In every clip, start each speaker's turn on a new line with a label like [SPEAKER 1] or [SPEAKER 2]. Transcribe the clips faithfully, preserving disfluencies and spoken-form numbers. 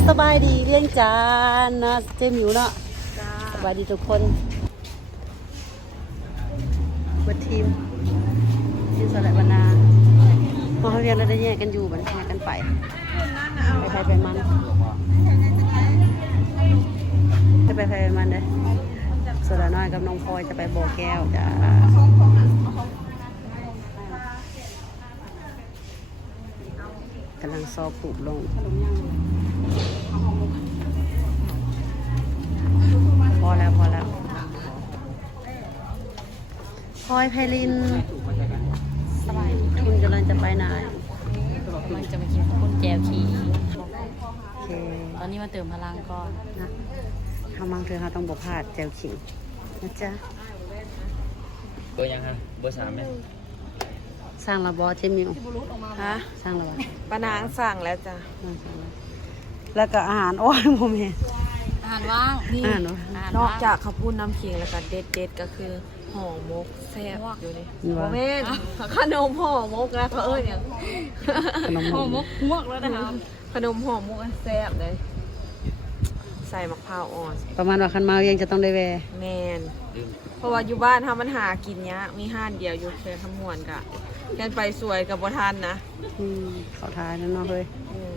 [SPEAKER 1] สบายดีเลี้ยงจานนะเจมิวเนาะสบายดีทุกคนเบิดทีมทีมสลัดบรรณาพอเขาเรียนแล้วได้แยกกันอยู่บันแยกกันไปไปใครไปมันจะไปใครไปมันเด้สลัดน้อยกับน้องพลอยจะไปบ่อแก้วจ้ากำลังซอปลูกลงพอแล้วพอแล้วพลอยไพลินสบายคุณกำลังจะไปไหน
[SPEAKER 2] กำลังจะไปกินข้าวปุ้นแจวขี่
[SPEAKER 1] โอเค
[SPEAKER 2] ตอนนี้มาเติมพลังก่อน
[SPEAKER 1] นะทำมังเธอเขาต้องบกพลาดแจวขิงนะจ๊ะ
[SPEAKER 3] เบอร์ยังฮะเบอร์สามไหม
[SPEAKER 1] สร้างระบอเชมิว
[SPEAKER 2] ฮะ
[SPEAKER 1] สร้างระบอ
[SPEAKER 2] ปานางสั่งแล้วจ้ะ
[SPEAKER 1] แล้วก็อาหารโอ้ยโมเมน
[SPEAKER 2] อาหารว่างนี่นอกจากข้าวปุ้นน้ำขิงแล้วก็เด็ดเด็ดก็คือห่อมกแซ่บอยู่นี่โมเมนขนมห่อมกนะเขาเอ้ยเนี่ยห่อมกมวกแล้วนะครับขนมห่อมกแซ่บเลยใส่มะพร้าวอ่อน
[SPEAKER 1] ประมาณว่าคันเมายังจะต้องได้แว
[SPEAKER 2] แมนเพราะว่าอยู่บ้านทำมันหากินเนี้ยมีห้านเดียวอยู่แค่ขมวนกะแค่ไปสวยกับบัวทันนะ
[SPEAKER 1] อืมเขาทายนั่นเนาะเฮ้ย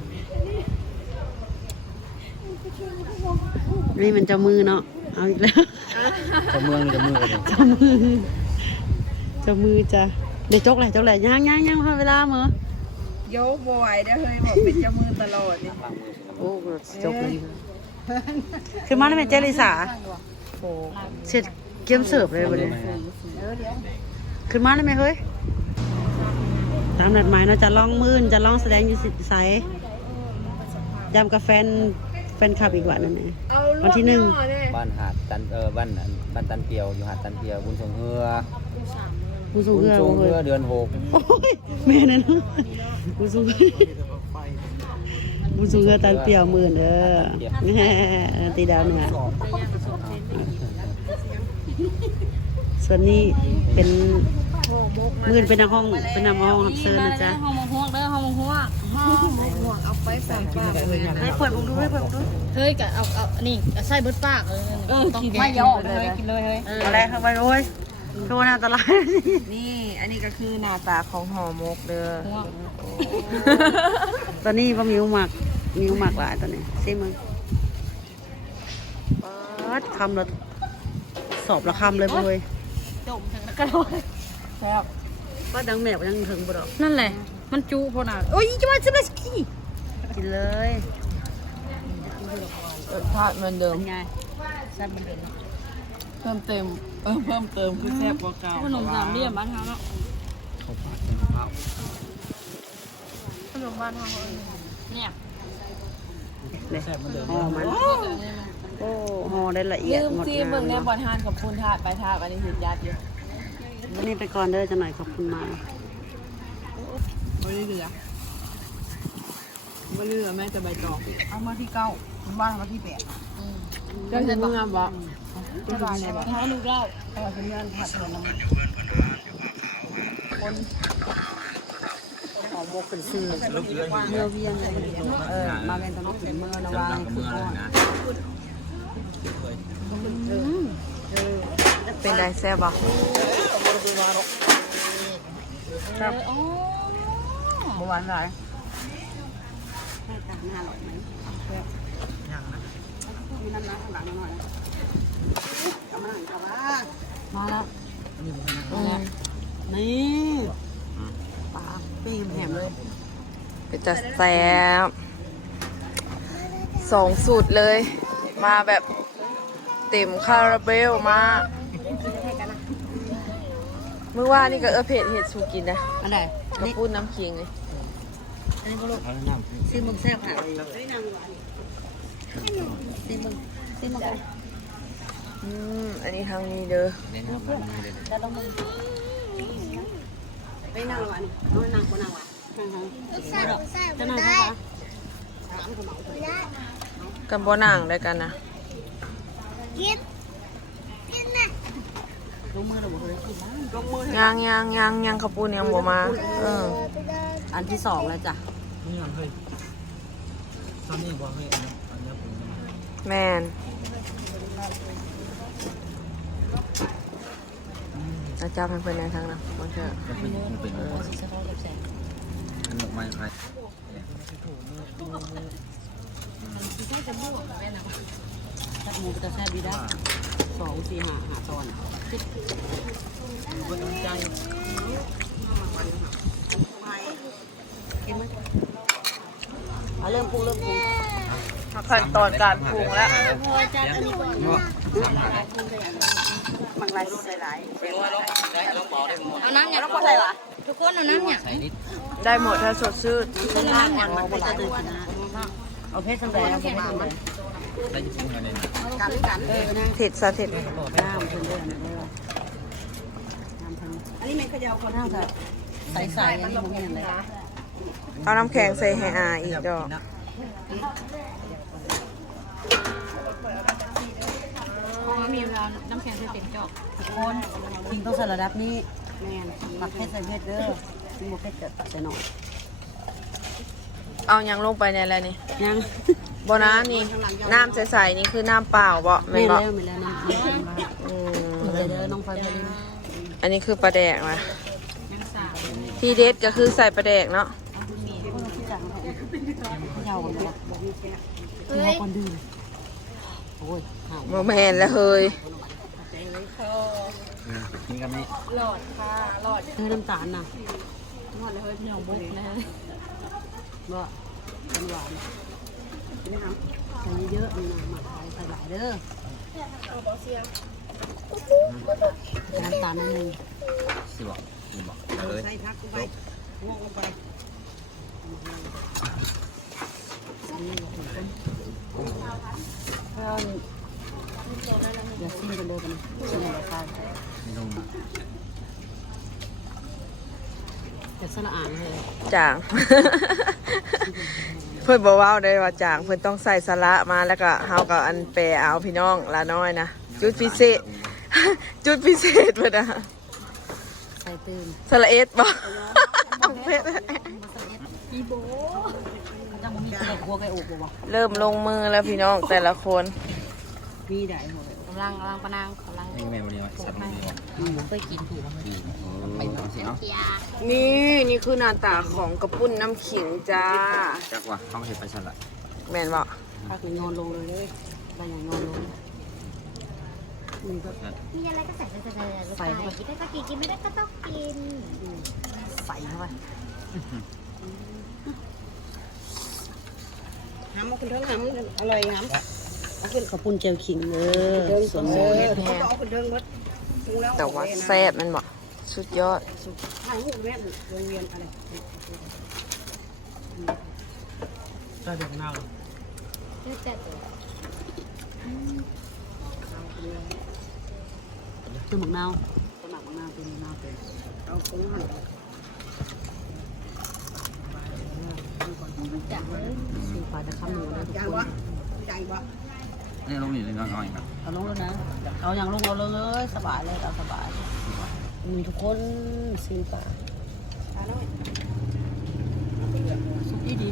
[SPEAKER 1] นี่มันเจ้ามือเนาะเอาอีกแล้ว
[SPEAKER 3] เจ้าเมืองเจ้ามือ
[SPEAKER 1] เจ้ามือเจ้ามือจ้ะเดี๋ยวจกเลยจกเลยย่างย่างย่างพอเวลาเหรอ
[SPEAKER 2] โยกบ่อยได้เฮ้ยบอกเป็นเจ้ามือตลอดนี่
[SPEAKER 1] โอ้จกเลยคือมาได้ไหมเจลิสาโอ้เสร็จเกี่ยมเสิร์ฟเลยวันนี้ขึ้นมาได้ไหมเฮ้ยตามนัดหมายเนาะจะลองมื่นจะลองแสดงอยู่สิใสยำกับแฟนแฟนคลับอีกวันนึงวันที่หนึ่ง
[SPEAKER 3] บ้านหาดตันเออบ้านบ้านตันเปียวอยู่หาดตันเปียวบุญสงเฮือ
[SPEAKER 1] บุญสงเฮือ
[SPEAKER 3] บุญสงเฮือเดือนหก
[SPEAKER 1] โอ้ยแม่นั่นบุญสงเฮือบุญสงเฮือตันเปียวหมื่นเด้อตีดาวเหนือส่วนนี้เป็นมือเป็นนักห้องเป็นนักห้องรับเชิญนะจ๊ะ
[SPEAKER 2] ห้องมงหัวเด้อห้องมงหัวห้องมงหัวเอาไปใส่ปาก
[SPEAKER 1] ให้เปิดผมดูให้เปิดผมดู
[SPEAKER 2] เฮ้ยกะเอาเอานี่ใส่เบิดปากเลยต้องไม่ยอมเลยกินเลยเฮ้ย
[SPEAKER 1] อะไรเข้าไปโอ้ยโชว์หน้าตาลาย
[SPEAKER 2] นี่อันนี้ก็คือหน้าตาของห่อหมกเด้อ
[SPEAKER 1] ตอนนี้พ่อมิวหมักมิวหมักหลายตอนนี้ซิมึงปัดคำละสอบละคำเลยพ่อย
[SPEAKER 2] จมทั้งกระโดดแซ่บ
[SPEAKER 1] ป้าดังแมวยังถึงบ่ดอก
[SPEAKER 2] นั่นแหละมันจูพอน่ะโอ้ยจะมาจะมาสกี้
[SPEAKER 1] กินเลย
[SPEAKER 2] รสชาติเหมือนเดิม
[SPEAKER 1] ไงแซ่บเหมือนเดิม
[SPEAKER 2] เพิ่มเติมเออเพิ่มเติมคือแซ่บกว่าเก่าขนมสามเหลี่ยมบ้านเขาเนาะขนมบ้านเขาเนี่ย
[SPEAKER 1] แซ่บเหมือนเดิมห่อมันโอ้ห่อได้ละเอียดหมด
[SPEAKER 2] ที่เบิ่งในบอลทานกับคุณทาดไปทาดอันนี้หินยัดอยู่
[SPEAKER 1] วันนี้ไปก่อนเด้อจะหน่อยขอบคุณมาก
[SPEAKER 2] ไม่เหลือไม่เหลือแม่จะใบตองเอามาที่เก้าคุณบ้านมาที่แปดเรื่องจะเมื่อบ่ที่บ้านไหนบ่ให้ลูกเล่าเอาสัญญาณผัดหัวน้ำคน
[SPEAKER 1] หอมโมกเป็นซื่อเมื่อเวียงเลยเออมาเป็นตอนนี้เมื่อนวางคือก้อน
[SPEAKER 2] เป็นไงแซ่บบ่
[SPEAKER 1] ครับเมื่อวานไรน่าอร่อยไหมยังนะมีน้ำน้ำข้างหลังหน่อยนะกำลังกำลัง
[SPEAKER 2] มาแล้ว
[SPEAKER 1] นี่ปลาปีมแหมเลย
[SPEAKER 2] เป็นจะแซ่บสองสูตรเลยมาแบบเต็มคาราเบลมาเมื่อว่านี่ก็เออเผ็ดเห็ดชูกินนะ
[SPEAKER 1] อันไหน
[SPEAKER 2] กระปุ้นน้ำเคียงเลย
[SPEAKER 1] อันนี้ก็ลูกซีมึงแซ่บค่ะซีมึงซีมึง
[SPEAKER 2] อืมอันนี้ทางนี้เด้อ
[SPEAKER 1] ไปนั่งวันน้อยนั่งคนนั่งวันจะนั่งใช่ปะ
[SPEAKER 2] กันบ่นั่งได้กันนะ
[SPEAKER 1] กินกินนะลงมือเราบอกเลยลงมื
[SPEAKER 2] อยางยางยางยางขปูนยังบ่มาเออ
[SPEAKER 1] อันที่สองเลยจ้ะ
[SPEAKER 3] นี่มันเฮ้ยตอนนี้บอกให้อันนี้อันนี้ผมจะมา
[SPEAKER 2] แมนอาจารย์เป็นเพื่อนในทั้งนั้นมันจะ
[SPEAKER 3] จะเป็นมันเป็นอันดอกไม้ใคร
[SPEAKER 1] ตัดหมูกระแซ่บดีได้สองสี่ห้าหาตอนใจเริ่มปรุงเริ่มปรุง
[SPEAKER 2] ขั้นตอนการปรุงแล้ว
[SPEAKER 1] บางรายใส่หลาย
[SPEAKER 4] เอาน้ำเนี่ยใส่หรอทุกคนเอาน้ำเนี่ย
[SPEAKER 3] ใส่นิด
[SPEAKER 2] ได้หมดถ้าสดชื่น
[SPEAKER 1] ต้นล่างมันเป็นจะตื่นนะเอาเพชรสำแดงเอาเพชรสำแดง
[SPEAKER 3] ได้จริงๆเลย
[SPEAKER 1] กันกันเออนะ
[SPEAKER 2] เผ็ดซะเผ็ด
[SPEAKER 1] น้ำเพิ่นเด้อน้ำเพิ่นอันนี้แม่ขยาวคนเท่ากับใส่ใส่อันนี้ผมเห็นเลย
[SPEAKER 2] เอาน้ำแข็งใส่ให้อาอีกดอก
[SPEAKER 4] มีเราน้ำแข็งใส่เต็มจอก
[SPEAKER 1] ทุกคนจริงต้องใส่ระดับนี้แม่นมักเพชรใส่เพชรเด้อมีหมกเพชรจะใส่หน่อย
[SPEAKER 2] เอายังลงไปในอะไรนี่
[SPEAKER 1] ยัง
[SPEAKER 2] บ่นะนี่น้ำใสๆนี่คือน้ำเปล่าบ่แม่
[SPEAKER 1] ไม่
[SPEAKER 2] นบ่
[SPEAKER 1] แล้วไม่แล้วน้ำนี่เป็นว่า
[SPEAKER 2] อืม
[SPEAKER 1] เด้อเด้อน้องไฟไปเลย
[SPEAKER 2] อันนี้คือปลาแดกนะที่เด็ดก็คือใส่ปลาแดกเนาะ
[SPEAKER 1] ยาวกันเลยเฮ้ยคนดื้อโอ้ย
[SPEAKER 2] บ่แม่นแล้วเฮ้ย
[SPEAKER 3] กินกันไหม
[SPEAKER 1] เฮ้ยน้ำตาลน่ะหมดเลยเฮ้ยเหนียวบุกนะบ่เป็นหวานนี่ครับใส่เยอะๆนี่นะหมักใส่หลายเด้อน้ำตาลนิดนึง
[SPEAKER 3] สิบอกสิบอกเลย
[SPEAKER 1] ใส่พักไปงอกลงไปเดี๋ยวซิมกันเลยกันซิมกันไป
[SPEAKER 3] ไม่ลง
[SPEAKER 1] จะสละอ่านเลย
[SPEAKER 2] จาง เพิ่นบอกว่าได้ว่าจางเพิ่นต้องใส่สาระมาแล้วก็เฮาก็อันแปรเอาพี่น้องละน้อยนะจุดพิเศษ จุดพิเศษเพิ่นนะ
[SPEAKER 1] ใส่ตื่น
[SPEAKER 2] สระเอสบ่ เผ็ด
[SPEAKER 1] อีโบเขาจะมีไก่กัวไก่อบบ่วะ
[SPEAKER 2] เริ่มลงมือแล้วพี่น้องแต่ละคน
[SPEAKER 1] มีได้หมด
[SPEAKER 4] กำลังกำลังปะนางกำลัง
[SPEAKER 3] นี่แม่วันนี้สัตว์นี่บอก
[SPEAKER 1] ผมเคยกินถูก
[SPEAKER 3] ดีไปทำสิเนาะ
[SPEAKER 2] นี่นี่คือหน้าตาของกระปุ้นน้ำขิงจ้า
[SPEAKER 3] จักว่าเขาเห็นไปสลัด
[SPEAKER 2] แม่นบ่
[SPEAKER 1] ถ้าคือนอนลงเลยเลยไปอย่างนอนลงนี่ก็
[SPEAKER 4] มีอะไรก็ใส่ใส่ใส่ใส่ใส่กินได้ก็กินกินไม่ได้ก็ต้องกิน
[SPEAKER 1] ใส่เข้าไปน้ำเอาคุณเทิงน้ำอร่อยน้ำเอาขึ้นขอบคุณเจลขิงเลยส่วนหมูเอาคุณเทิงรถ
[SPEAKER 2] แต่ว่าแซ่บแมันบ่สุดยอด
[SPEAKER 1] ถ่ายรูปเรียนโรงเรียนอะไรได้เด็กเน่า
[SPEAKER 4] แต่
[SPEAKER 1] คือหมักนาวสมัครหมักนาวเป็นนาวเป็นเอากุ้งหั่นสีฟ้าจะข้ามหนูนะทุกคน
[SPEAKER 3] นี่ลงนี่เลยน้อยๆครับ
[SPEAKER 1] เอาลงแล้วนะเอาอย่างลงเอาเลยสบายเลยเอาสบายมีทุกคนซีนป่าสุดดีดี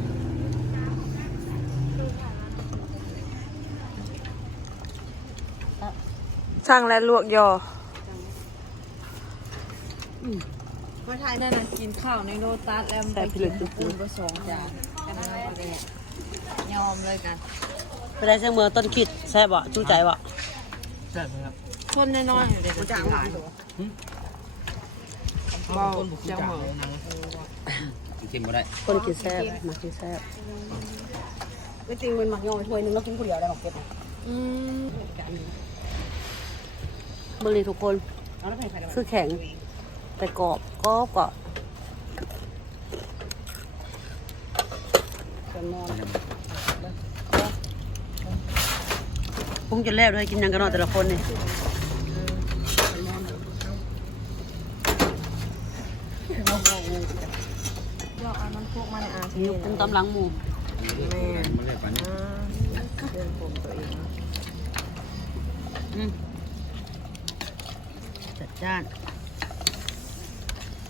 [SPEAKER 2] ช่างและลวกยอ
[SPEAKER 1] มาไทย
[SPEAKER 2] นั่นน่ะกินข้าวในโลตัสแล้ว
[SPEAKER 1] แต่ผลิตตุ๊ก
[SPEAKER 2] ผสมจานยอมเลยกัน
[SPEAKER 1] ไปได้เสียงเมือต้นขิดแซ่บบ่จู้ใจบ่
[SPEAKER 3] ใช่ครับ
[SPEAKER 2] คนน้อยๆเด็ก
[SPEAKER 1] จางหวาน
[SPEAKER 2] เบาจังหวะ
[SPEAKER 3] กินบ่ได้
[SPEAKER 1] คนกินแซ่บมากินแซ่บไม่จริงมันหมักยอถ้วยนึงแล้วกินคนเดียวได้หมักเก็บ
[SPEAKER 2] อืม
[SPEAKER 1] เมื่อนี้ทุกคนคือแข็งแต่กรอบกรอบกรอบพุ่งจะแล้วด้วยกินยังกันนอนแต่ละคนนี่
[SPEAKER 2] ยอเอาน้ำพวกมาในอา
[SPEAKER 1] นี่กุ้งตำหลังหมู
[SPEAKER 2] แม่
[SPEAKER 3] มันเรียกปัน
[SPEAKER 2] อ่าเดินผมตัวเอง
[SPEAKER 1] อืมจัดจ้าน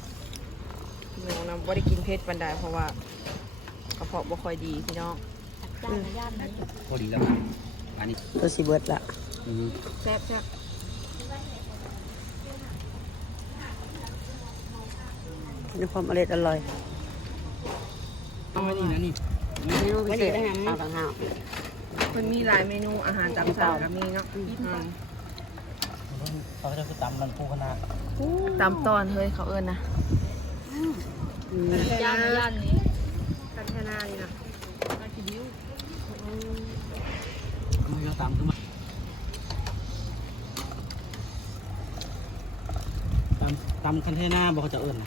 [SPEAKER 2] หนูนะบ่ได้กินเผ็ดปันใดเพราะว่ากระเพาะบ่ค่อยดีพี่น้องย่านย่านนั้น
[SPEAKER 3] พอดีแล้วอันนี้
[SPEAKER 1] ตัวสีเบิดละ
[SPEAKER 3] อือ
[SPEAKER 2] แซ่บแซ่บ
[SPEAKER 1] ในความอร่อยอร่อย
[SPEAKER 3] เอาอันนี้นะนี่
[SPEAKER 1] เมนูพิเศษต่างต่างหาก
[SPEAKER 2] มันมีหลายเมนูอาหารตามสั่งก็มีเนาะ
[SPEAKER 3] เขาจะคือตำมันปูขนาด
[SPEAKER 2] ตามตอนเฮ้ยเขาเอิ้นนะย่านย่านนี้กันแค่หน้านี่นะมาคิดิว
[SPEAKER 3] มันจะตำขึ้นมาตำตำคันเทน่าบอกเขาจะเอิ้น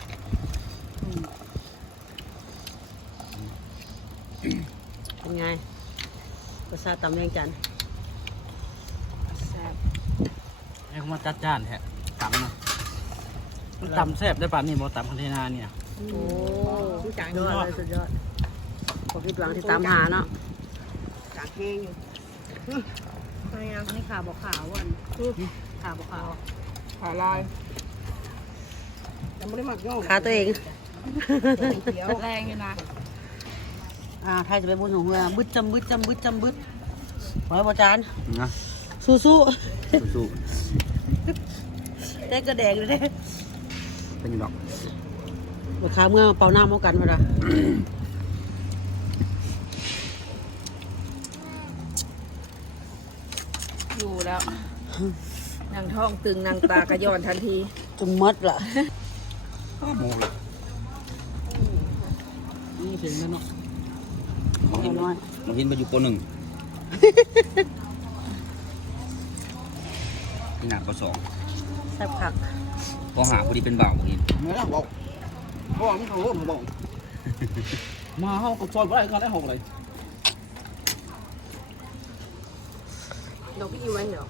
[SPEAKER 1] เป็นไงรสชาติตำเลียงจันทร์
[SPEAKER 2] แซ่บ
[SPEAKER 3] ให้เขามาจัดจ้านแท้ตำนะมันตำแซ่บได้ป่ะนี่บอกตำคันเทน่าเนี่ย
[SPEAKER 1] โอ้สุดยอดเลยสุดยอดผมคิดหวังที่ตามหาเนาะ
[SPEAKER 2] กากแห้งอยู่อะไรอ่ะ
[SPEAKER 1] นี่ขาบอกขาววันขาบอกขาว
[SPEAKER 2] ขาลาย
[SPEAKER 1] ขาตัวเอง
[SPEAKER 2] แรงอยู่นะ
[SPEAKER 1] อ่าไทยจะไปบุญของเฮือบึดจำบึดจำบึดจำบึดไว้บอจาน
[SPEAKER 3] นะ
[SPEAKER 1] สู้สู้
[SPEAKER 3] สู้
[SPEAKER 1] ได้กระแดงเลยได้
[SPEAKER 3] ๆเป็นอยู่ดอก
[SPEAKER 1] ลูกค้าเมื่อเป่าหน้าเมื่อกันพอดะ
[SPEAKER 2] อยู่แล้วนางท้องตึงนางตากระยอนทันที
[SPEAKER 1] จุ่มมดล่ะ
[SPEAKER 3] ข้าวหมูเลยนี่เสียงนั่นเนาะมองเห็น
[SPEAKER 1] น้อย
[SPEAKER 3] มองเห็นไปอยู่ตัวหนึ่งที่หนักก็สอง
[SPEAKER 1] แซ่บผัก
[SPEAKER 3] พอหาพอดีเป็นบ่าวพอดี
[SPEAKER 5] ไม่ได้บอกเพราะว่ามันโหมันบอกมาห้องกับซอยบ่ได้ก็ได้หกเลย
[SPEAKER 2] ดอกพี่อยู่ไว้เหรอ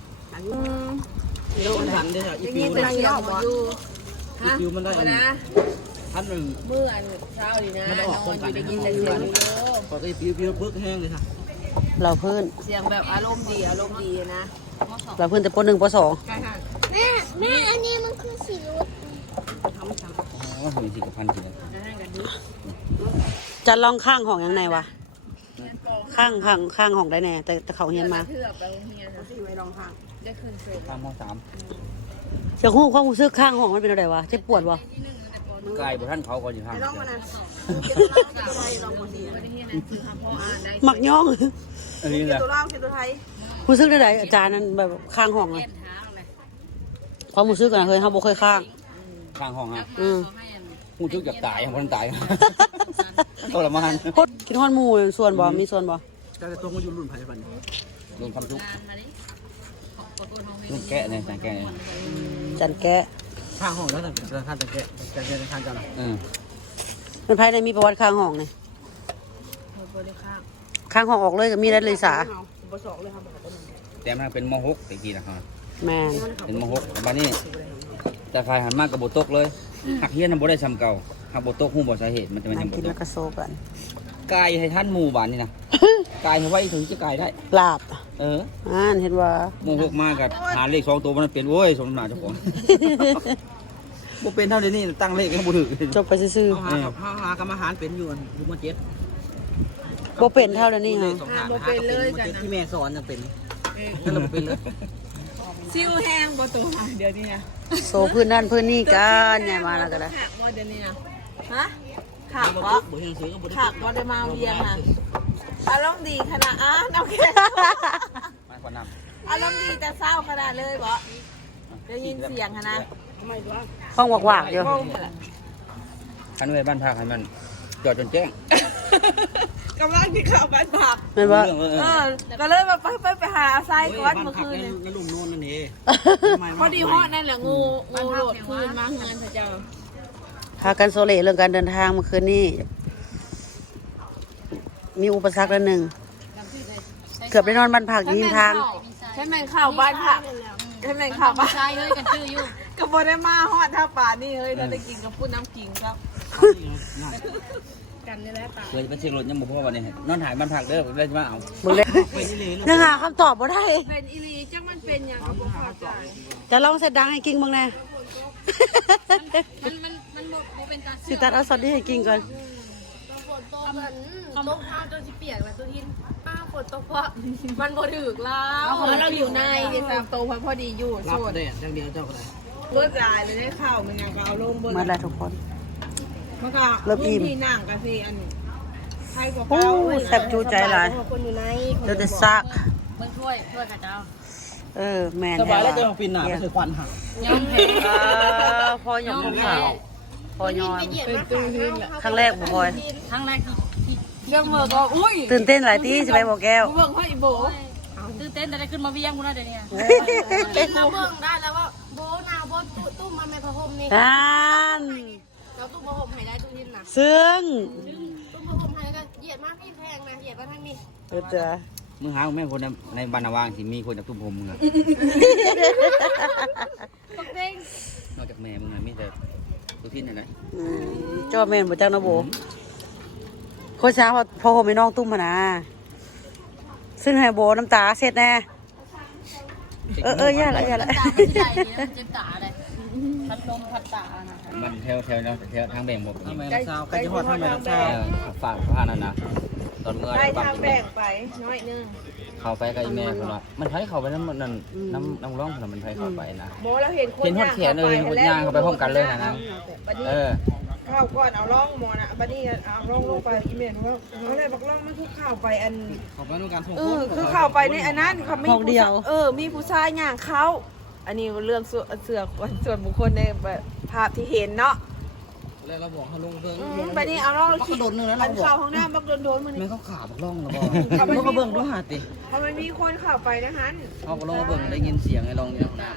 [SPEAKER 5] โดนหันเลยอ่ะอี
[SPEAKER 2] ยัง
[SPEAKER 5] ฟิ
[SPEAKER 2] งี้
[SPEAKER 5] ว
[SPEAKER 2] เป็น
[SPEAKER 5] นะ
[SPEAKER 2] เสียงหมออยู่ฮะ
[SPEAKER 5] อีฟิวมันได้อัน
[SPEAKER 2] นะ
[SPEAKER 5] พันหนึ่ง
[SPEAKER 2] เมื่ออันเช้าดีนะนอนอยู่ได้ยินแต่เสียงเยอะ
[SPEAKER 5] ปกติฟิวฟิวเบิกแห้งเลยค่ะ
[SPEAKER 1] เราเพื่อน
[SPEAKER 2] เสียงแบบอารมณ์ดีอารมณ์ดีนะ
[SPEAKER 1] เราเพื่อนแต่ปหนึ่งปสอง
[SPEAKER 2] ใช่ค่ะ
[SPEAKER 4] แม่แม่อันนี้มันคือสีรุด
[SPEAKER 3] อ๋อมีสี่กับพันสี่
[SPEAKER 1] จะลองข้างห้องยังไงวะข้างข้างข้างห้องได้แน่แต่แต่เขาเฮียนมา
[SPEAKER 2] เทือกไปโรงเรียนที่ไว้รองทางได้คืนเสร็จ
[SPEAKER 3] ข้ามห้องสาม
[SPEAKER 1] เสียงหูความรู้สึกข้างห้องมันเป็นอะไรวะเจ็บปวดวะ
[SPEAKER 3] ไกลบ่ท่านเขาก็อยู่ทาง
[SPEAKER 1] หมักย่อง
[SPEAKER 3] อันนี้แหละ
[SPEAKER 1] รู้สึกได้ไหนอาจารย์นั้นแบบข้างห้องอะความรู้สึกอะเคยเขาบอกเคยข้าง
[SPEAKER 3] ข้างห้องฮะ
[SPEAKER 1] อืม
[SPEAKER 3] หูชึกอยากตายของคนตายทรมาน
[SPEAKER 1] โคตรกินฮอนหมูส่วนบ่มีส่วนบ่
[SPEAKER 5] แต่ตัวมันอยู่รุ่นไผ่ปัน
[SPEAKER 3] โดนความทุกข์รุ่นแกะเนี่ยจางแกะเนี่ย
[SPEAKER 1] จันแกะ
[SPEAKER 5] ข้างห้องแล้วแต่แต่ท่านแต่แกแต่แกทางกัน
[SPEAKER 3] เออ
[SPEAKER 1] มันภายในมีประวัติข้างห้องนี่ข้างห้องออกเลยก็มีได้เลยสา
[SPEAKER 3] แต่มันเป็นมหกตะกี้นะครับ
[SPEAKER 1] แม่น
[SPEAKER 3] เป็นมหกแต่บัดนี้แต่ฝ่ายหันมากกับโบตกเลยหักเฮียนมันบ่ได้ซ้ำเก่าหักโบตกหูบ่สาเหตุมันจะเป็น
[SPEAKER 1] นั่
[SPEAKER 3] ยัง งโบ
[SPEAKER 1] กิน
[SPEAKER 3] ต
[SPEAKER 1] แล้ว
[SPEAKER 3] ก
[SPEAKER 1] ก็โซกัน
[SPEAKER 3] กายให้ท่านหมู่บ้านนี่นะกายให้ไว้ถึงจะกายได้
[SPEAKER 1] ลาบ
[SPEAKER 3] เออ
[SPEAKER 1] อ่านเห็นว่า
[SPEAKER 3] โมหกมากกับหาเลขสองตัวมันเป็นโอ้ยสมน้ำหน้าเจ้าของบ่เป็นเท่าเดี๋ยวนี้ตั้งเลขก็บ่ถือ
[SPEAKER 1] จบไปซื่อ
[SPEAKER 5] เขาหากับเขาหากับอาหารเป็นอยู่อยู่มาเจ็ด
[SPEAKER 1] ๆบ่เป็นเท่าเดี๋ยวนี้ค่ะ
[SPEAKER 5] ที่แม่สอนยังเป็นก็เลยเป็นเลย
[SPEAKER 2] ซิวแห้งประตูเดี๋ยวนี้นะ
[SPEAKER 1] โซพื้นนั่นพื้นนี่กันเนี่ยมาแล้วก็ได้
[SPEAKER 2] หักว่าเดี๋ยวนี้นะฮะขา
[SPEAKER 5] ขาก
[SPEAKER 2] เพราะ
[SPEAKER 5] บุญยังซื้อก็บุญ
[SPEAKER 2] ขาดว่าได้มาเวียงค่ะอารมณ์ดีขนาดอ่ะน้ำแข็ง
[SPEAKER 3] มาขวานน้
[SPEAKER 2] อารมณ์ดีแต่เศร้าขนาดเลยบ่ได้ยินเสียงค่ะนะ
[SPEAKER 1] ห้องวากๆอยู่
[SPEAKER 3] ำคันไว้บ้านพักให้มันจอดจนแจ้ง
[SPEAKER 2] กำลังที่เข้าบ้านผัก
[SPEAKER 1] แม่นบ่
[SPEAKER 3] เรื่องเออ
[SPEAKER 2] เออก็เลยมาไปไปไปหาไส้ก้อนเมื่อคืน
[SPEAKER 5] เนี่
[SPEAKER 2] เนี่ย ย
[SPEAKER 5] นั่นลุ่มโน่นนั่นเอง
[SPEAKER 2] พอดีฮอดนั่นแหละงูงูโหลดคืนมาเงินพระเจ้า
[SPEAKER 1] พากันโซเลเรื่องการเดินทางเมื่อคืนนี้มีอุปสรรคละหนึ่งเกือบได้นอนบ้านพักยิงทาง
[SPEAKER 2] ใช่ไหมข่าวบ้านผักใช่ไหมข่าวบ้าน
[SPEAKER 4] ใช่เฮ้ยกันชื่ออยู่
[SPEAKER 2] กระโบได้มาฮอดท่าป่านี่เฮ้ยเราได้กินกับพูดน้ำกิงครับกันนี่แหละป่า
[SPEAKER 3] เคยไปเช็ครถยังบ่พอวันนี้นอนหายบ้านพักเด้อเลยมาเอา
[SPEAKER 1] มึงเลยเนื้อหาคำตอบบ่ได้
[SPEAKER 2] เป็นอีลีจังมันเป็นอย่างกับบ่เข้าใจ
[SPEAKER 1] จะลองเสร็จดังให้กิ้งบ้างแน่
[SPEAKER 4] มันมันมันบอกเป็นตา
[SPEAKER 1] สิตัดเอาสอดนี่ให้กิ้งก่อน
[SPEAKER 2] อเขาตกข้าวจนสิเปียกแล้วตัวทินป้าฝนตกเพราะมันบ่ถึกแล้วเราอยู่ในนี่สามโตพอดีอยู่
[SPEAKER 5] รับ
[SPEAKER 2] โซน
[SPEAKER 5] ได้อย่างเดียวเจ้าก็ได้
[SPEAKER 2] เลือดลายเลยได้ข้าวมันยังก็เอาลงบน
[SPEAKER 1] มาแล้วทุกคน
[SPEAKER 2] มันก็
[SPEAKER 1] เริ่มอิ่ม
[SPEAKER 2] ที่นั่งกันสิอันใครกว่า
[SPEAKER 1] โอ้แซ่บจูใจหลาย
[SPEAKER 2] คนอยู่ใน
[SPEAKER 1] เดี๋ยวจะซาก
[SPEAKER 4] เบิ่งถ้วยถ้วยกับเจ้า
[SPEAKER 1] เออแม่น
[SPEAKER 5] สบายแล้ว
[SPEAKER 1] แท้
[SPEAKER 5] จะ
[SPEAKER 1] ว่ะ
[SPEAKER 5] ปีนหนาไม่ใช่ควันหัก
[SPEAKER 4] ยอมแพ้
[SPEAKER 1] เออพอยอมขาวพอยอม
[SPEAKER 2] เป็นตู้หิน
[SPEAKER 1] ครั้งแรกบ่พอย
[SPEAKER 4] ครั้งแรกที่ที่
[SPEAKER 2] เรื่องเมื่อก็อุ้ย
[SPEAKER 1] ตื่นเต้นหลายที่สิไปบอกแก้ว
[SPEAKER 2] เบิ่งให้อีโบ
[SPEAKER 4] ตื่นเต้นแต่ได้ขึ้นมาเวียงกูน่าจะเนี่ย
[SPEAKER 2] กินมาเบิ่งได้แล้วว่าโบนาวโบตุ้มมาไม่พะพรมนี่
[SPEAKER 1] นั่น
[SPEAKER 2] เราตุ้มพะพรมให้ได้ตู้หินน่ะ
[SPEAKER 1] ซึ่ง
[SPEAKER 2] ตุ้มพะพรมให้ก็เหยียดมากพี่แพงนะเหยียดมาทางนี้
[SPEAKER 1] เดี๋ยวจะ
[SPEAKER 3] มึงหาแม่คนในบ้านนาวางสิมีคนจากตุ้มผมมึงอะนอกจากแม่มึงอะมีแต่ตัวที่ไหนไหน
[SPEAKER 1] อืมเจ้าแม่นบ่จักนะโบโคชาพอพอโหไม่น้องตุ้มมานะซึ่งให้โบน้ำตาเสร็จแน่เออเออย่าละย่าละ
[SPEAKER 4] ตาไม่ใหญ่เนี่ยมันเจ็บตาเลยพัดลมพัดตานะ
[SPEAKER 3] มันแถวแถวแถวทางแบ่งหมด
[SPEAKER 5] ทำไมล่ะเช้าใครจะหอดทำไมล่ะเช้า
[SPEAKER 3] ฝากผ้านั่นนะตอนเมื่อ
[SPEAKER 2] ได้
[SPEAKER 3] ปั๊ม
[SPEAKER 2] ทางแบ่งไปน้อยนึง
[SPEAKER 3] เข้าไปกับอีแม่คนละมันไผเข้าไปน้ำนั่นน้ำน้ำร้องคนละมันไผเข้าไปนะ
[SPEAKER 2] โบเราเห็นคน
[SPEAKER 3] เห็นหดแขนเลยหดย่างเข้าไปพร้อมกันเลยนะนะ
[SPEAKER 2] บัดนี้
[SPEAKER 3] เออ
[SPEAKER 2] ข้าวก่อนเอาล่องหมอนะบัดนี้เอาล่องลงไปอีเมลว่าเอาอะไรบักล่องมันทุกข้าวไปอัน
[SPEAKER 5] ขอบคุณการส่ง
[SPEAKER 2] เอ
[SPEAKER 5] โค้
[SPEAKER 2] อ
[SPEAKER 5] ด
[SPEAKER 2] คือเข้าไปในอันนั้นเขาไม่ผู้ชายเออ มีผู้ชายย่างเขาอันนี้เรื่องส่วนเสือส่วนบุคคลในแบบภาพที่เห็นเนาะ
[SPEAKER 5] แล้วเราบอกเขาลงเพิ่ง
[SPEAKER 2] อืมบัดนี้เอาล่อง
[SPEAKER 5] เขาโดนนึงแล้ว
[SPEAKER 2] อั
[SPEAKER 5] เรา
[SPEAKER 2] น
[SPEAKER 5] บอก
[SPEAKER 2] เข้าห้องน้ำบักโดนโดนมัน
[SPEAKER 5] แม่
[SPEAKER 2] นี่
[SPEAKER 5] เขาขาบักล่องแล้วบอกเขาก็เบิ่งดูหาติ
[SPEAKER 2] เพราะมันมีคนเข้าไปนะฮัน
[SPEAKER 5] เขาก็ลงมาเบิ่งได้ยินเสียงไอ้ลองนี่นะ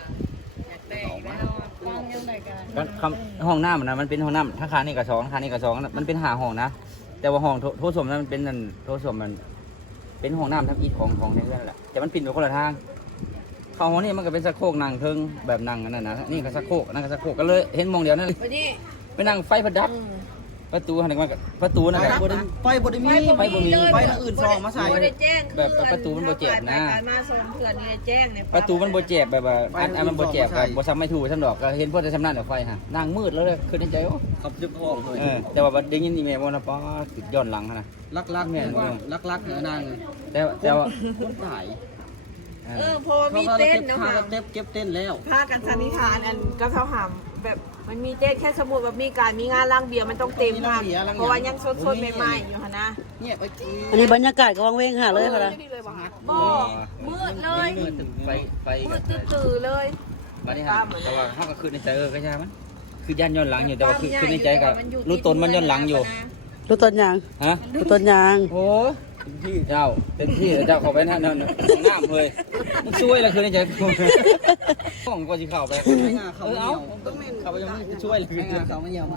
[SPEAKER 3] ก็คำห้องน้ำนะมันเป็นห้องน้ำทั้งคานี่กับสองคานี่กับสองมันเป็นหาห้องนะแต่ว่าห้องโถส้วมนั้นมันเป็นนั่นโถส้วมมันเป็นห้องน้ำทับอีกของของในเรื่องแหละแต่มันปิดอยู่คนละทางเข้าห้องนี่มันก็เป็นสักโครกนั่งเทิงแบบนั่งนั่นนะนี่ก็สักโครกนั่นก็สักโครกก็เลยเห็นมองเดียวนั่นเลย
[SPEAKER 2] บัดนี้
[SPEAKER 3] ไปนั่งไฟประดับประตูหันมากับประตูนั่นแหละ
[SPEAKER 5] บไดไฟบไดมี
[SPEAKER 3] ไฟบ่มี
[SPEAKER 5] ไฟละอื่นซองมาใส่
[SPEAKER 2] บ่ได้แจ้ง
[SPEAKER 3] แบบประตูมันบ่เจ็บนะ
[SPEAKER 2] การมาส่งเพื่อนนี่ได้แจ้งเนี่ย
[SPEAKER 3] ประตูมันโบเจ็บแบบว่าอันอันมันโบเจ็บแบบโบซ้ำไม่ถูกซ้ำดอกก็เห็นพวกจะซ้ำนั่นเดี๋ยวไฟฮะนั่งมืดแล้วเลยขึ้นในใจโอ้
[SPEAKER 5] ขับจึบห้องเลย
[SPEAKER 3] เออแต่ว่าได้ยินอีเมลว่านะป้าติดย้อนหลังนะ
[SPEAKER 5] ลักลักแม่ลักลักเหนือนาง
[SPEAKER 3] แต่แต่ว่า
[SPEAKER 5] คนถ่าย
[SPEAKER 2] เออพอมีเต้นเนาะ
[SPEAKER 5] เขา
[SPEAKER 2] ค่ะ
[SPEAKER 5] ก็เก็บเก็บเต้นแล้ว
[SPEAKER 2] พากันสันนิษฐานอันก็เท่าหามแบบมันมีเต้นแค่สมมุติว่ามีการมีงานล้างเบียร์มันต้องเต็มค่ะเพราะว่ายังสดๆใหม่ๆอยู่ค่ะนะ
[SPEAKER 5] เงียบไปกิน
[SPEAKER 1] อันนี้บรรยากาศก็วังเวงหาเลยค่ะนะ
[SPEAKER 2] บ่มืดเลย
[SPEAKER 3] มืดถึงไฟไฟ
[SPEAKER 2] มืดตื่นๆเลย
[SPEAKER 3] บัดนี้ฮะแต่ว่าเขาก็คืนในใจเออก็ใช่มันคือย่านย้อนหลังอยู่แต่ว่าคือคืนในใจก็รู้ตนมันย้อนหลังอยู่
[SPEAKER 1] รู้ต้นยาง
[SPEAKER 3] ฮะ
[SPEAKER 1] รู้ต้นยาง
[SPEAKER 3] โอ้เต็มที่เจ้าเต็มที่เจ้าเข้าไปนั่นนั่นน้ำเลยมันช่วยอะไรคืนในใจห้องก็จะเข้าไป
[SPEAKER 5] เขา
[SPEAKER 3] เออ
[SPEAKER 5] เหี่
[SPEAKER 3] เอา
[SPEAKER 5] ยว
[SPEAKER 3] เข้าไปยังไม่ช่วยเลย
[SPEAKER 5] เขาไม่เหี่ยวมา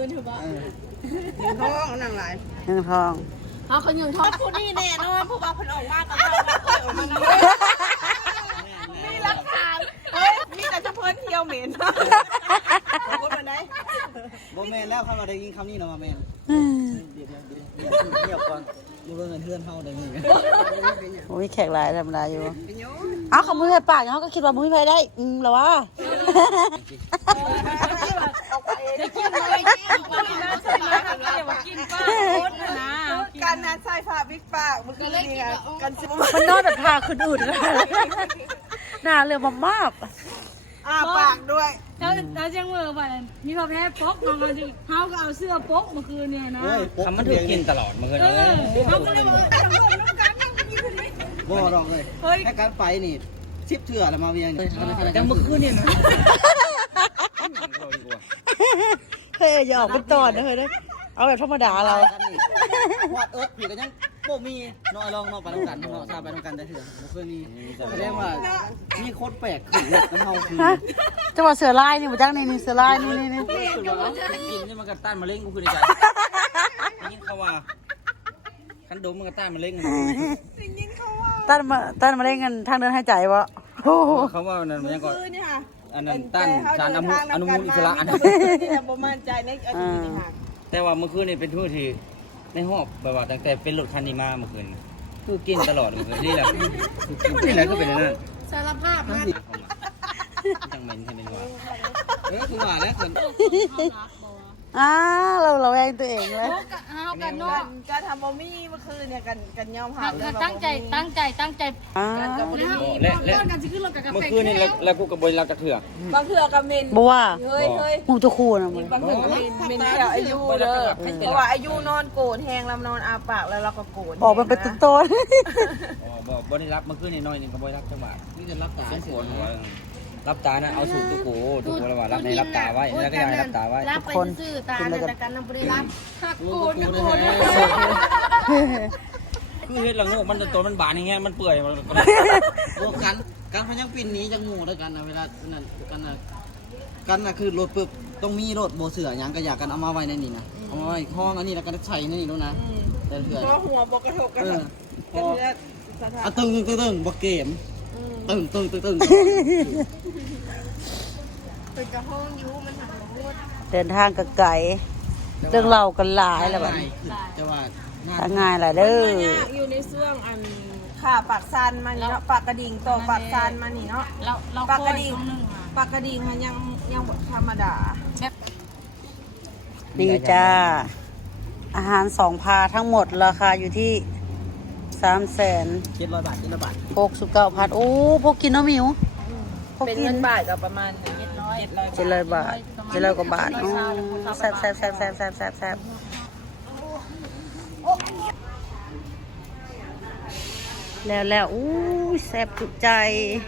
[SPEAKER 2] ท้องนั่งหลาย
[SPEAKER 1] ยางทอง
[SPEAKER 2] เขาเขายืนท้องผู้นี่แน่นอนผู้บ่าวเพิ่นออกมากับเราเคยออกมานะมีหลักฐานเฮ้ยมีแต่เฉพาะเที่ยวเหม็นคนมาไหน
[SPEAKER 5] บ่แม่นแล้วเขามาได้ยินคำนี้เนาะมาแม่นเดี๋ยวเดี๋ยวเดี๋ยวเงียบก่อนดูเงินเพื่อนเฮาได้นี่
[SPEAKER 1] โอ้ยแขกหลายธรรมดาอยู่เอ้าวเขามือให้ปากเขาก็คิดว่ามือไปได้อืมเหรอวะ
[SPEAKER 4] ได้กินเลยกินนะใช่ไหมเดี๋ยวกินป้าโคตรนะ
[SPEAKER 2] การนัดใส่ผ้าบิ๊กปากมันคือนี่ไงกันสิบ
[SPEAKER 1] มันนอนแบบพาคนอื่นเลยหน้าเรือมามาก
[SPEAKER 2] อ้าปากด้วย
[SPEAKER 6] แล้วแล้วจังเมื่อวันมีพอแพ้ป๊อกมาจริงเขาก็เอาเสื้อป๊อกเมื่อคืนเนี่ยนะ
[SPEAKER 3] ทำมันถูกกินตลอดมันก็เลย
[SPEAKER 6] เขาก็เลยบอกว่าต้องร่วมน้ำกันนั่งกันอยู่คนนี้
[SPEAKER 5] บ่รองเลยแค่การไปนี่ชิปเถื่อแล้วมาเวียง
[SPEAKER 3] แต่เมื่อคืนเนี่ยนะ
[SPEAKER 1] เฮ้ยอย่าออกเป็นตอนนะเฮ้ยนะเอาแบบธรรมดาเรา
[SPEAKER 5] วาดเอิร์กอยู่กันยังบ่มีน้อยลองเนาะไปต้องกันเนาะทราบไปต้องกันได้เถื่อบ่เคยมีแสดงว่ามีโคตรแปลกขึ้นเลยน้ำเฮาคือ
[SPEAKER 1] ฮะจังหวะเสือลายนี่มาจ้างนี่นี่เสือลายนี่นี่นี่
[SPEAKER 3] กินนี่มันก็ต้านมะเร็งกูคือในใจยิ่งเขาว่าคันดมมันก็ต้านมะเร็ง
[SPEAKER 1] ต้านมาต้านมาเล่นกันทางเดินหายใจวะโอ้โห
[SPEAKER 3] เขาว่านั่นมันยังก็
[SPEAKER 2] คือนี่ค่ะ
[SPEAKER 3] อันนั้นต้านสารอนุอนุมูลอิสระอันนั้น
[SPEAKER 2] ที่จะประมาณใจในอดีตนี่ค่ะ
[SPEAKER 3] แต่ว่าเมื่อคืนนี่เป็นทุ่ที่ในหอบแบบว่าตั้งแต่เป็นรถคันนี้มาเมื่อคืนคือกินตลอดเลยนี่แหละนี่แหละก็เป็นนั่น
[SPEAKER 2] สารภาพนะ
[SPEAKER 3] จังเหม็นใช่ไหมวะ
[SPEAKER 5] เออคือว่าแล้วคน
[SPEAKER 1] อ้าเราเราแวงตัวเองเลย
[SPEAKER 6] โอ้กะเอากันเนาะ
[SPEAKER 2] การทำบะหมี่เมื่อคืนเนี่ยกันกันยอมหั
[SPEAKER 6] หั
[SPEAKER 2] ก
[SPEAKER 6] กตั้งใจตั้งใจตั้งใจ
[SPEAKER 1] อ้า
[SPEAKER 6] แล้ว
[SPEAKER 3] และและ
[SPEAKER 6] ก้อนกันสิขึ้นรถกับกระ
[SPEAKER 3] เมื่อ
[SPEAKER 6] เป๋
[SPEAKER 3] คืนนี่แล้วแล้วกูกับบริรักจะเถื่อบ
[SPEAKER 2] างเถื่อกับเมน
[SPEAKER 1] บ่ว่า
[SPEAKER 2] เฮ้ยเฮ้ย
[SPEAKER 1] หมูตัวคู่นะมึง
[SPEAKER 2] บางเถื่อกับเมนเมนแค่อายุเด้อเพราะว่าอายุนอนโกรธแหงลำนอนอาปากแล้วเราก็โกรธ
[SPEAKER 1] ออกมาเป็นตุ๊กโตน
[SPEAKER 3] อ๋อบ่บริรักเมื่อคืนนี่น้อยหนึงกับบริรักจังหวะ
[SPEAKER 5] นี่จะรับตา
[SPEAKER 3] สมควรว่ารับตานะเอาสูตรตุกูตุกูแล้วว่ารับในรับตาไว้แล้วก็ยังให้รับตาไว้
[SPEAKER 6] รับไปซื้อตาในการนำบริรับหัก
[SPEAKER 5] โก
[SPEAKER 6] โก
[SPEAKER 5] ร
[SPEAKER 6] น
[SPEAKER 5] ธ
[SPEAKER 6] โกน
[SPEAKER 3] คือเฮ็ดละโงูมันตัวมันบานอย่างเงี้ยมันเปื่อยมัน
[SPEAKER 5] โอ้กันกันพยังปินหนี้จากหมู่ด้วยกันนะเวลานั่นกันน่ะกันน่ะคือรถปึ๊บต้องมีรถโบเสือหยังก็อยากกันเอามาไว้ในนี่นะเอามาไว้ห้องอันนี้แล้วก็ใส่ในนี่แล้วนะแต่เถื่อ
[SPEAKER 2] เพราะหัวบกระทบกระ
[SPEAKER 5] เอ
[SPEAKER 2] ท
[SPEAKER 5] อบ พ
[SPEAKER 2] กระ
[SPEAKER 5] อ
[SPEAKER 2] เทือนสถา
[SPEAKER 5] อ่ะ
[SPEAKER 2] น
[SPEAKER 5] ตึงตึงตึงตึงบ่เกมตึงตึงตึงตึง
[SPEAKER 2] เป็นกระห้องยูมันหักพูด
[SPEAKER 1] เดินทางกับไก่เรื่องเรากันหลายแล้วแบบ
[SPEAKER 5] ง่ายขึ้นแต่ว่าหน้า
[SPEAKER 1] ทางง่ายหลายเด้อ
[SPEAKER 2] อยู่ในช่วงอันข่าปากซันมานี่เนาะปากกระดิ่งต่อปากซันมานี่เนาะ
[SPEAKER 6] เราเรา
[SPEAKER 2] ปาก
[SPEAKER 6] โค
[SPEAKER 2] กระ
[SPEAKER 6] น
[SPEAKER 2] ดิ่ง
[SPEAKER 6] ตรงนึง
[SPEAKER 2] ปากกระดิ่งมันยังยังบ่ธรรมดา
[SPEAKER 1] นี่จ้า อาหารสองพาทั้งหมดราคาอยู่ที่สามแสน
[SPEAKER 5] เจ็ดร้อยบาทเจ็ดร้อยบาท
[SPEAKER 1] หกสิบเก้าพันโอ้พวกกินเนาะหมิวพวก
[SPEAKER 2] เป็น
[SPEAKER 1] กิ
[SPEAKER 2] เงิ
[SPEAKER 1] น
[SPEAKER 2] นบาทก็ประมาณเจ็ดร้อย
[SPEAKER 1] เจ็ดร้อยบาทเจ็ดร้อยกว่าบาทอ๋อแซ่บแซ่บแซ่บแซ่บแซ่บแซ่บแซ่บแล้วแล้วอู้ยแซ่บจุใจ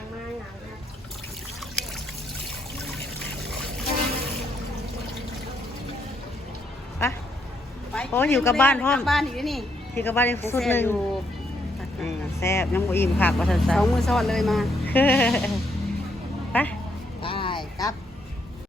[SPEAKER 1] ไปโอ้หิวกลับบ้านพ่อม
[SPEAKER 6] บ้านอยู่นี่
[SPEAKER 1] หิวกลับบ้านอีกสุดหนึ่งนี่แซ่บยังบ่อิ่มผักว่าสัน
[SPEAKER 6] สองมือสอดเลยมา
[SPEAKER 1] ๆไป